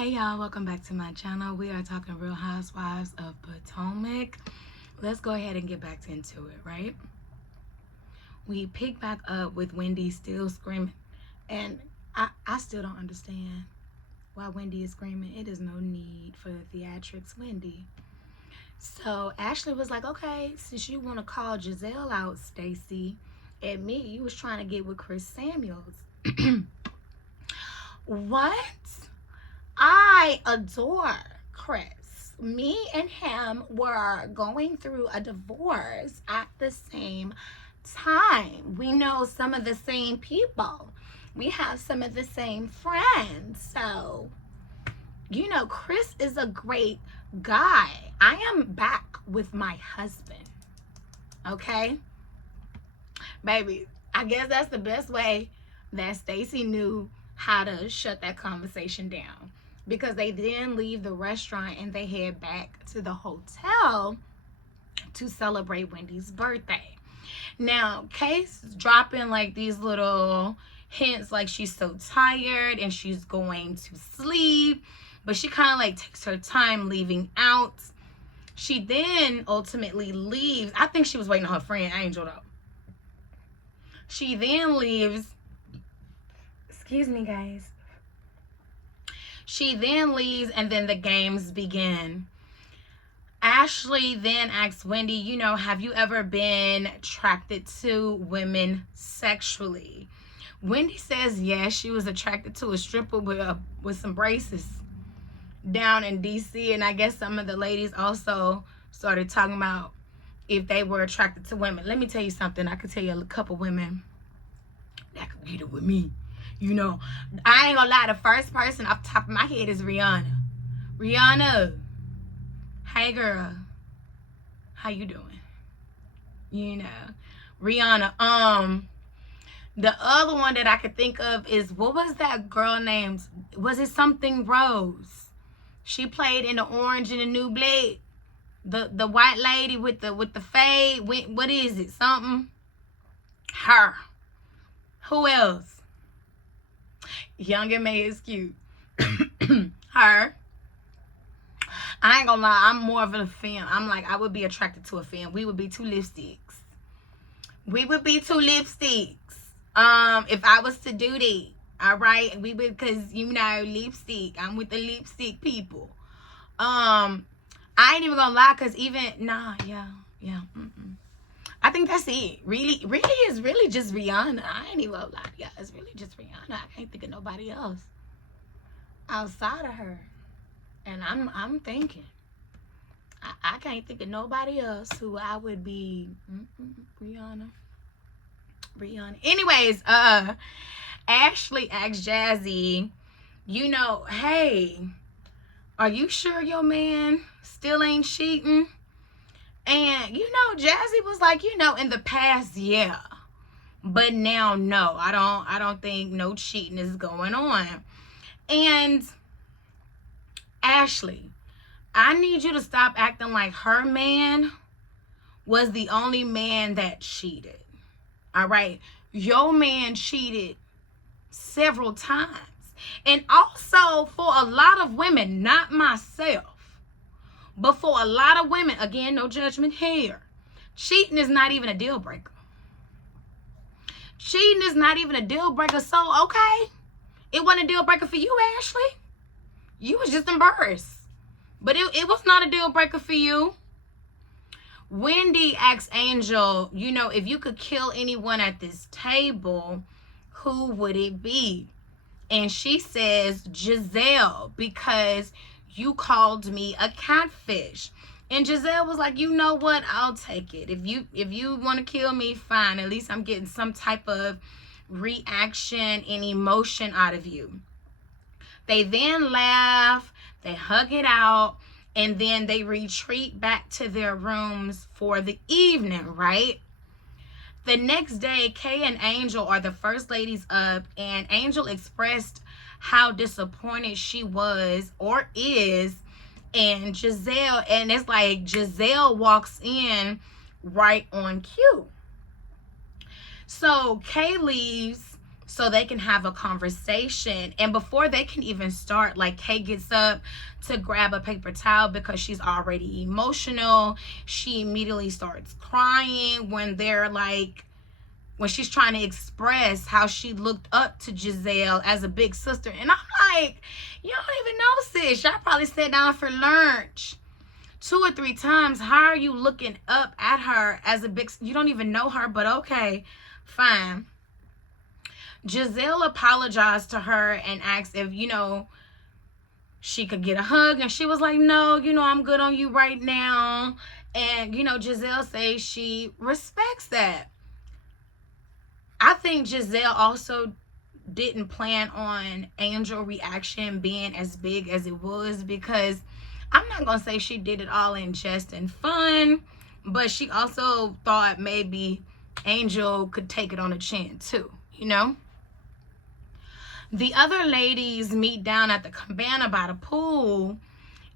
Hey y'all, welcome back to my channel. We are talking Real Housewives of Potomac. Let's go ahead and get back into it, right? We pick back up with Wendy still screaming. And I still don't understand why Wendy is screaming. It is no need for the theatrics, Wendy. So Ashley was like, okay, since you want to call Giselle out, Stacey, admit you was trying to get with Chris Samuels. What? I adore Chris. Me and him were going through a divorce at the same time. We know some of the same people. We have some of the same friends. So, you know, Chris is a great guy. I am back with my husband. Okay? Baby, I guess that's the best way that Stacey knew how to shut that conversation down. Because they then leave the restaurant and they head back to the hotel to celebrate Wendy's birthday. Now, Kay's dropping like these little hints like she's so tired and she's going to sleep. But she kind of like takes her time leaving out. She then ultimately leaves. I think she was waiting on her friend Angel though. She then leaves. Excuse me, guys. She then leaves and then the games begin. Ashley then asks Wendy, you know, have you ever been attracted to women sexually? Wendy says yes, she was attracted to a stripper with some braces down in DC. And I guess some of the ladies also started talking about if they were attracted to women. Let me tell you something. I could tell you a couple women that could get it with me. You know, I ain't gonna lie, the first person off the top of my head is Rihanna. Rihanna, hey girl, how you doing? You know, Rihanna. The other one that I could think of is, what was that girl named? Was it something Rose? She played in the Orange and the New Black. The white lady with the fade. What is it? Something. Her. Who else? Young and May is cute. Her. I ain't gonna lie, I'm more of a fan. I'm like, I would be attracted to a fan. We would be two lipsticks. We would be two lipsticks. If I was to do that. All right. We would, cause you know, lipstick. I'm with the lipstick people. I ain't even gonna lie, cause even yeah. I think that's it. Really is really just Rihanna. I ain't even gonna lie to y'all. It's really just Rihanna. I can't think of nobody else outside of her. And I'm thinking. I can't think of nobody else who I would be. Rihanna. Anyways, Ashley asked Jazzy, you know, hey, are you sure your man still ain't cheating? And, you know, Jazzy was like, you know, in the past, yeah. But now, no. I don't think no cheating is going on. And Ashley, I need you to stop acting like her man was the only man that cheated. All right? Your man cheated several times. And also for a lot of women, not myself, but for a lot of women, again, no judgment here, cheating is not even a deal breaker. Cheating is not even a deal breaker. So, okay, it wasn't a deal breaker for you, Ashley. You was just embarrassed. But it was not a deal breaker for you. Wendy asked Angel, you know, if you could kill anyone at this table, who would it be? And she says, Giselle, because you called me a catfish. And Giselle was like, you know what? I'll take it. If you want to kill me, fine. At least I'm getting some type of reaction and emotion out of you. They then laugh, they hug it out, and then they retreat back to their rooms for the evening, right? The next day, Kay and Angel are the first ladies up, and Angel expressed how disappointed she was or is in Giselle. And it's like Giselle walks in right on cue. So Kay leaves so they can have a conversation. And before they can even start, like, Kay gets up to grab a paper towel because she's already emotional. She immediately starts crying when she's trying to express how she looked up to Giselle as a big sister. And I'm like, you don't even know, sis. Y'all probably sat down for lunch 2 or 3 times. How are you looking up at her as a big... You don't even know her, but okay, fine. Giselle apologized to her and asked if, she could get a hug. And she was like, no, I'm good on you right now. And, Giselle says she respects that. I think Giselle also didn't plan on Angel reaction being as big as it was, because I'm not going to say she did it all in jest and fun, but she also thought maybe Angel could take it on the chin too, The other ladies meet down at the cabana by the pool,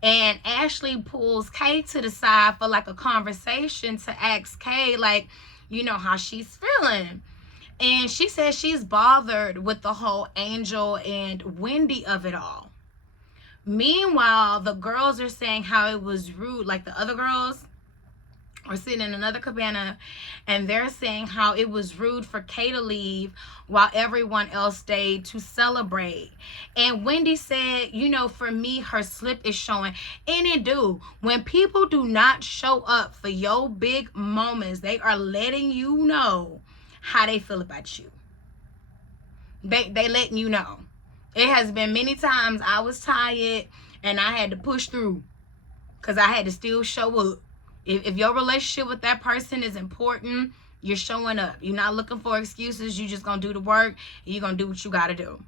and Ashley pulls Kay to the side for like a conversation to ask Kay, like, how she's feeling. And she says she's bothered with the whole Angel and Wendy of it all. Meanwhile, the girls are saying how it was rude, like the other girls are sitting in another cabana, and they're saying how it was rude for Kay to leave while everyone else stayed to celebrate. And Wendy said, for me, her slip is showing. And it do. When people do not show up for your big moments, they are letting you know how they feel about you. They letting you know. It has been many times I was tired and I had to push through because I had to still show up. If your relationship with that person is important, you're showing up. You're not looking for excuses. You're just going to do the work, and you're going to do what you got to do.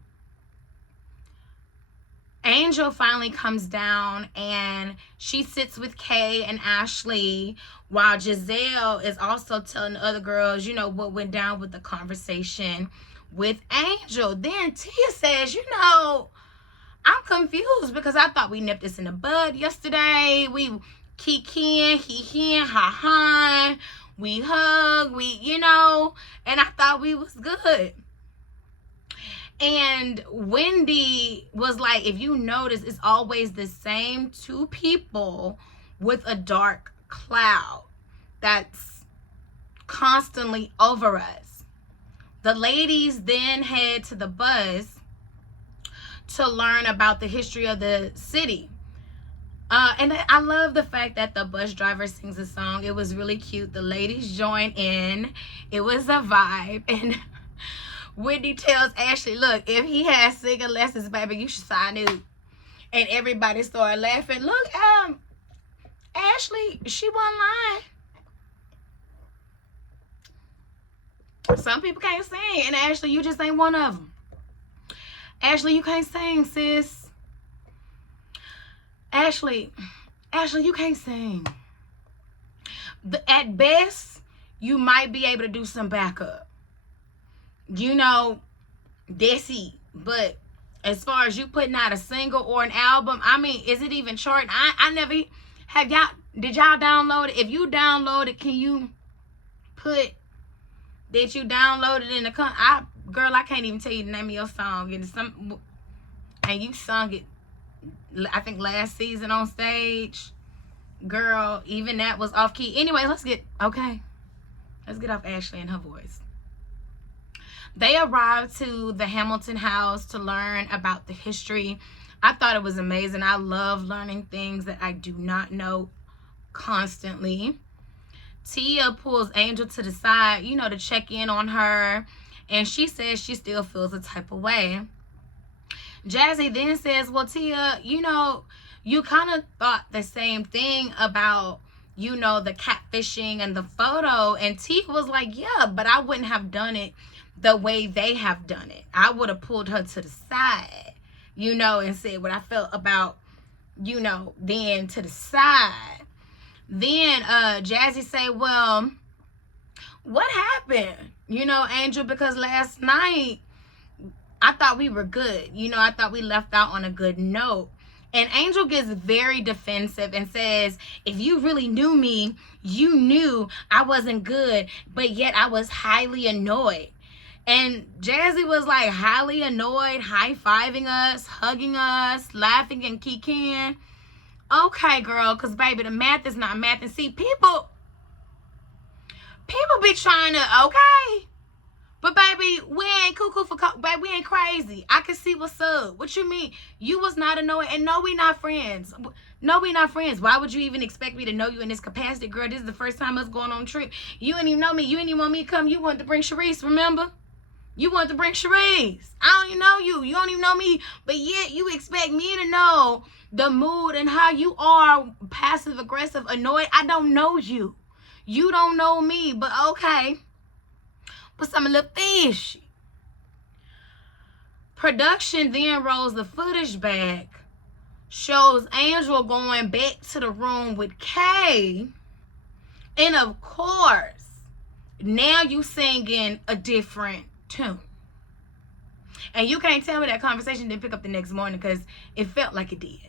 Angel finally comes down, and she sits with Kay and Ashley, while Giselle is also telling the other girls, what went down with the conversation with Angel. Then Tia says, I'm confused because I thought we nipped this in the bud yesterday. We kikiing, he ha, we hug, and I thought we was good. And Wendy was like, if you notice, it's always the same 2 people with a dark cloud that's constantly over us. The ladies then head to the bus to learn about the history of the city. And I love the fact that the bus driver sings a song. It was really cute. The ladies join in. It was a vibe. And Wendy tells Ashley, look, if he has singing lessons, baby, you should sign it. And everybody started laughing. Look, Ashley, she wasn't lying. Some people can't sing. And Ashley, you just ain't one of them. Ashley, you can't sing, sis. Ashley, you can't sing. At best, you might be able to do some backup. That's it. But as far as you putting out a single or an album, I mean, is it even charting? I never have. Did y'all download it? If you download it, can you put that you downloaded in the girl, I can't even tell you the name of your song. And you sung it, I think, last season on stage. Girl, even that was off key. Anyway, let's get off Ashley and her voice. They arrived to the Hamilton house to learn about the history. I thought it was amazing. I love learning things that I do not know constantly. Tia pulls Angel to the side, to check in on her. And she says she still feels a type of way. Jazzy then says, well, Tia, you kind of thought the same thing about, the catfishing and the photo. And Tia was like, yeah, but I wouldn't have done it the way they have done it. I would have pulled her to the side, and said what I felt about, then to the side. Then Jazzy say, well, what happened? Angel, because last night I thought we were good. I thought we left out on a good note. And Angel gets very defensive and says, if you really knew me, you knew I wasn't good, but yet I was highly annoyed. And Jazzy was like highly annoyed, high-fiving us, hugging us, laughing and kikiing. Okay, girl, because baby, the math is not math. And see, people be trying to, okay. But baby, we ain't cuckoo for baby, we ain't crazy. I can see what's up. What you mean? You was not annoying. And no, we not friends. No, we not friends. Why would you even expect me to know you in this capacity? Girl, this is the first time us going on a trip. You didn't even know me. You didn't even want me to come. You wanted to bring Sharice, remember? You wanted to bring Sharice. I don't even know you. You don't even know me. But yet you expect me to know the mood and how you are passive, aggressive, annoyed. I don't know you. You don't know me. But okay. But some a little fishy. Production then rolls the footage back. Shows Angel going back to the room with Kay. And of course, now you singing a different tune. And you can't tell me that conversation didn't pick up the next morning, because it felt like it did.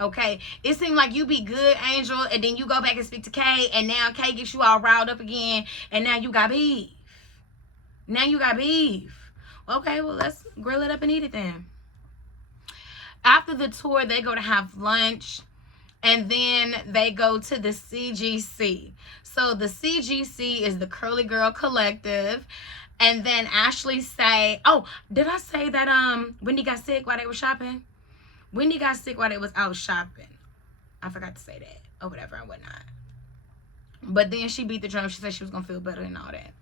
Okay? It seemed like you be good, Angel, and then you go back and speak to Kay, and now Kay gets you all riled up again, and now you got beef. Now you got beef. Okay, well, let's grill it up and eat it then. After the tour, they go to have lunch, and then they go to the CGC. So the CGC is the Curly Girl Collective. And then Ashley say, oh, did I say that Wendy got sick while they were shopping? Wendy got sick while they was out shopping. I forgot to say that, or whatever and whatnot. But then she beat the drum. She said she was going to feel better and all that.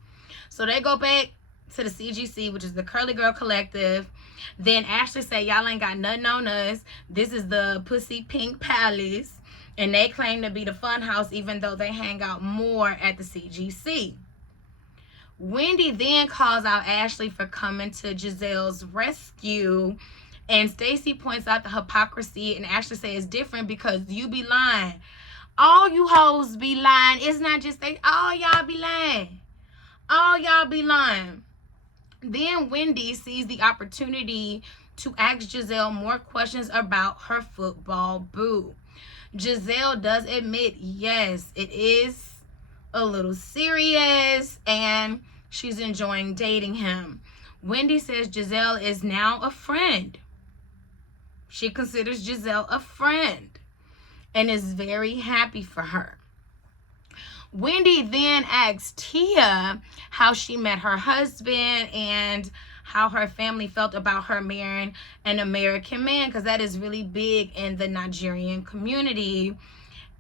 So they go back to the CGC, which is the Curly Girl Collective. Then Ashley say, y'all ain't got nothing on us. This is the Pussy Pink Palace. And they claim to be the fun house, even though they hang out more at the CGC. Wendy then calls out Ashley for coming to Giselle's rescue. And Stacey points out the hypocrisy. And Ashley says it's different because you be lying. All you hoes be lying. It's not just they. All y'all be lying. All y'all be lying. Then Wendy sees the opportunity to ask Giselle more questions about her football boo. Giselle does admit, yes, it is a little serious and she's enjoying dating him. Wendy says Giselle is now a friend. She considers Giselle a friend and is very happy for her. Wendy then asks Tia how she met her husband and how her family felt about her marrying an American man, because that is really big in the Nigerian community.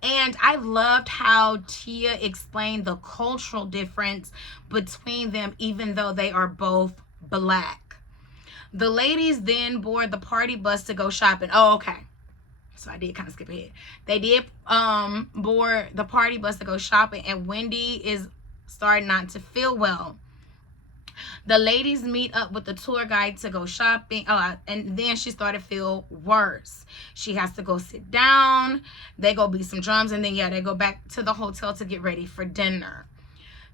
And I loved how Tia explained the cultural difference between them, even though they are both black. The ladies then board the party bus to go shopping. Oh, okay. So I did kind of skip ahead. They did board the party bus to go shopping, and Wendy is starting not to feel well. The ladies meet up with the tour guide to go shopping, and then she started to feel worse. She has to go sit down. They go beat some drums, and then, they go back to the hotel to get ready for dinner.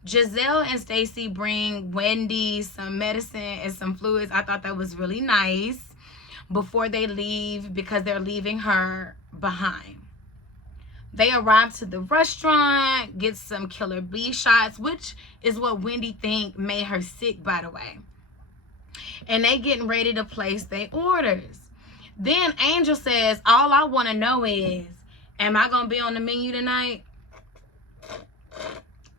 Giselle and Stacey bring Wendy some medicine and some fluids. I thought that was really nice before they leave, because they're leaving her behind. They arrive to the restaurant, get some killer bee shots, which is what Wendy think made her sick, by the way. And they getting ready to place their orders. Then Angel says, all I want to know is, am I going to be on the menu tonight?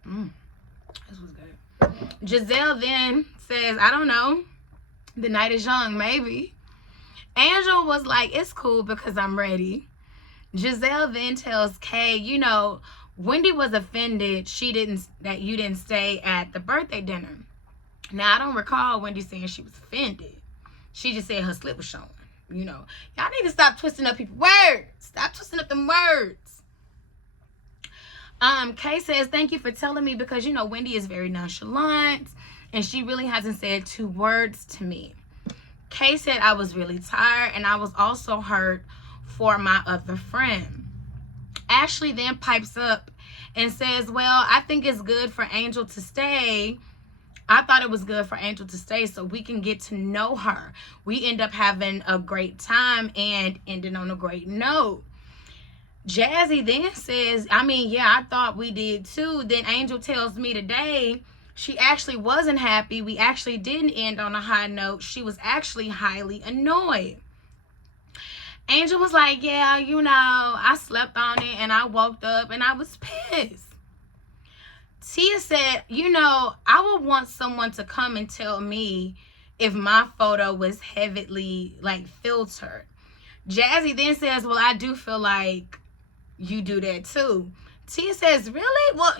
This was good. Giselle then says, I don't know. The night is young, maybe. Angel was like, it's cool because I'm ready. Giselle then tells Kay, Wendy was offended that you didn't stay at the birthday dinner. Now, I don't recall Wendy saying she was offended. She just said her slip was showing. Y'all need to stop twisting up people's words. Stop twisting up them words. Kay says, thank you for telling me, because, Wendy is very nonchalant and she really hasn't said 2 words to me. Kay said, I was really tired and I was also hurt for my other friend. Ashley then pipes up and says, well, I think it's good for Angel to stay. I thought it was good for Angel to stay so we can get to know her. We end up having a great time and ending on a great note. Jazzy then says, I thought we did too. Then Angel tells me today She actually wasn't happy. We actually didn't end on a high note. She was actually highly annoyed. Angel was like, yeah, I slept on it and I woke up and I was pissed. Tia said, I would want someone to come and tell me if my photo was heavily filtered. Jazzy then says, well, I do feel like you do that too. Tia says, really? Well,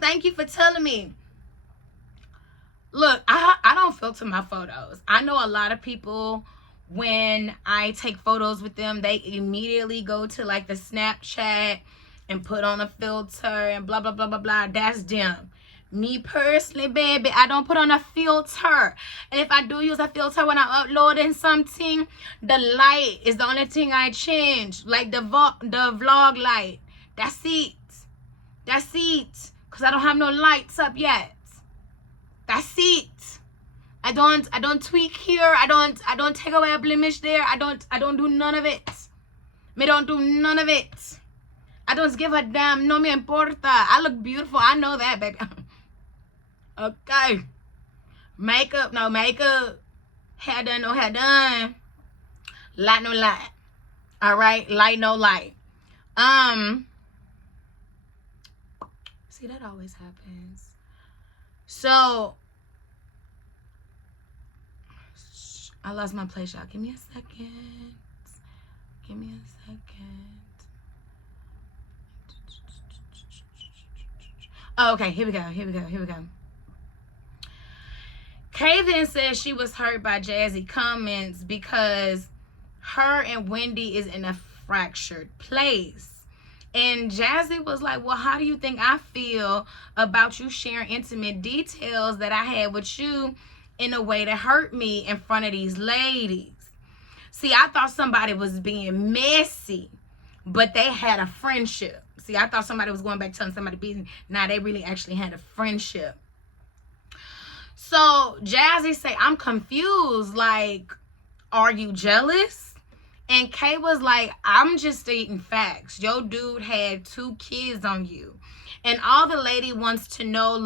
thank you for telling me. Look, I don't filter my photos. I know a lot of people, when I take photos with them, they immediately go to the Snapchat and put on a filter and blah, blah, blah, blah, blah. That's them. Me personally, baby, I don't put on a filter. And if I do use a filter when I'm uploading something, the light is the only thing I change. Like the vlog light. That's it. That's it. Because I don't have no lights up yet. That's it. I don't tweak here. I don't take away a blemish there. I don't do none of it. Me don't do none of it. I don't give a damn. No me importa. I look beautiful. I know that, baby. Okay. Makeup, no makeup. Hair done, no hair done. Light, no light. All right. Light, no light. See, that always happens. So, I lost my place, y'all. Give me a second. Give me a second. Oh, okay, here we go. Kay then says she was hurt by Jazzy comments because her and Wendy is in a fractured place. And Jazzy was like, well, how do you think I feel about you sharing intimate details that I had with you in a way that hurt me in front of these ladies? See, I thought somebody was being messy, but they had a friendship. See, I thought somebody was going back telling somebody business. Now they really actually had a friendship. So Jazzy say, I'm confused. Like, are you jealous? And Kay was like, I'm just stating facts. Your dude had 2 kids on you. And all the lady wants to know,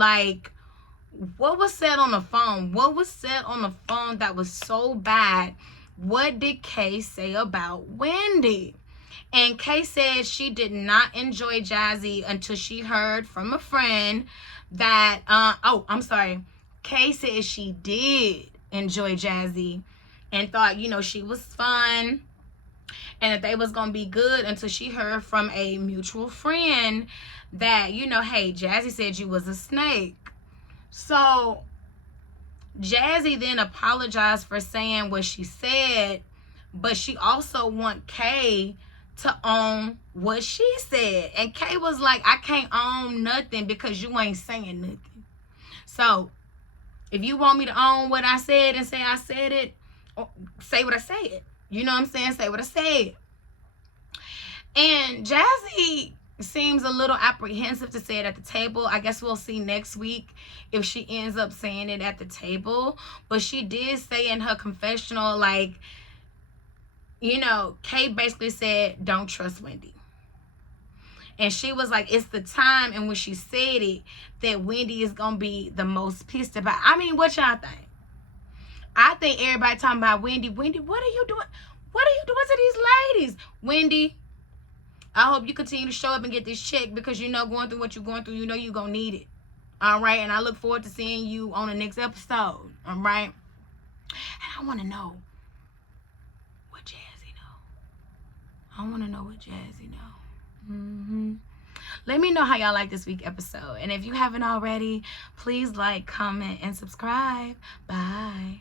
what was said on the phone? What was said on the phone that was so bad? What did Kay say about Wendy? And Kay said she did not enjoy Jazzy until she heard from a friend that, Kay said she did enjoy Jazzy and thought, she was fun and that they was going to be good until she heard from a mutual friend that, hey, Jazzy said you was a snake. So Jazzy then apologized for saying what she said, but she also want Kay to own what she said. And Kay was like, I can't own nothing because you ain't saying nothing. So if you want me to own what I said and say I said it, say what I said. You know what I'm saying? Say what I said. And Jazzy seems a little apprehensive to say it at the table. I guess we'll see next week if she ends up saying it at the table. But she did say in her confessional, Kay basically said, don't trust Wendy. And she was like, it's the time and when she said it that Wendy is going to be the most pissed about. I mean, what y'all think? I think everybody talking about Wendy. Wendy, what are you doing? What are you doing to these ladies? Wendy, I hope you continue to show up and get this check because going through what you're going through, you're going to need it. All right? And I look forward to seeing you on the next episode. All right? And I want to know what Jazzy know. I want to know what Jazzy know. Let me know how y'all like this week episode. And if you haven't already, please like, comment, and subscribe. Bye.